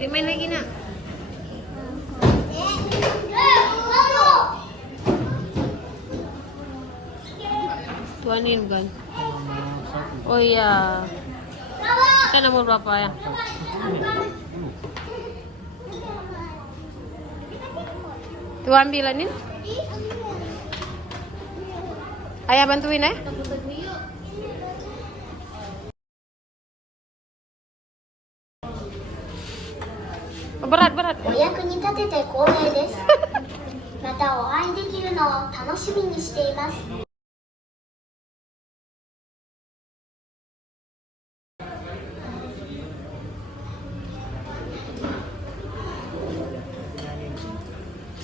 Main lagi nak. Tuanin bukan? Oh iya. Kita nomor berapa ya? Tuh ambilanin. Ayah bantuin ya. Berat. お役に立てて光栄です。またお会いできるのを楽しみにしています。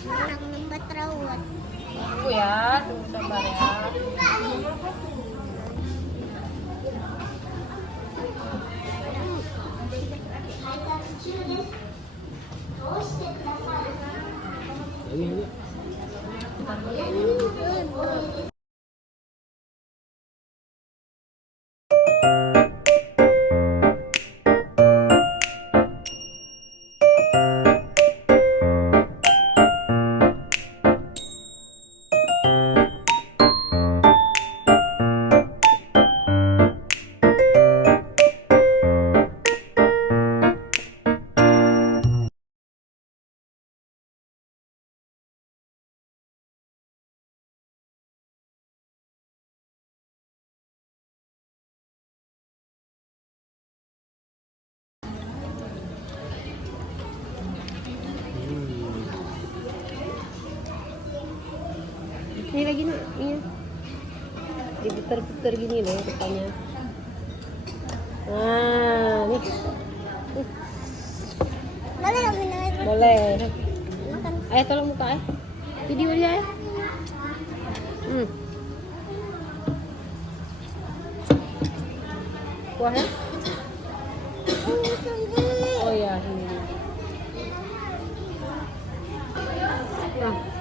Anak lembat rawat. Tunggu ya, tunggu sabar ya. Ini lagi nak, ini. Diputar-putar gini loh depannya. Nah, nih. Boleh nggak minum air? Boleh. Makan. Ayah tolong buka ya. Video dia ya. Kuah ya? Oh ya, ini. Nah.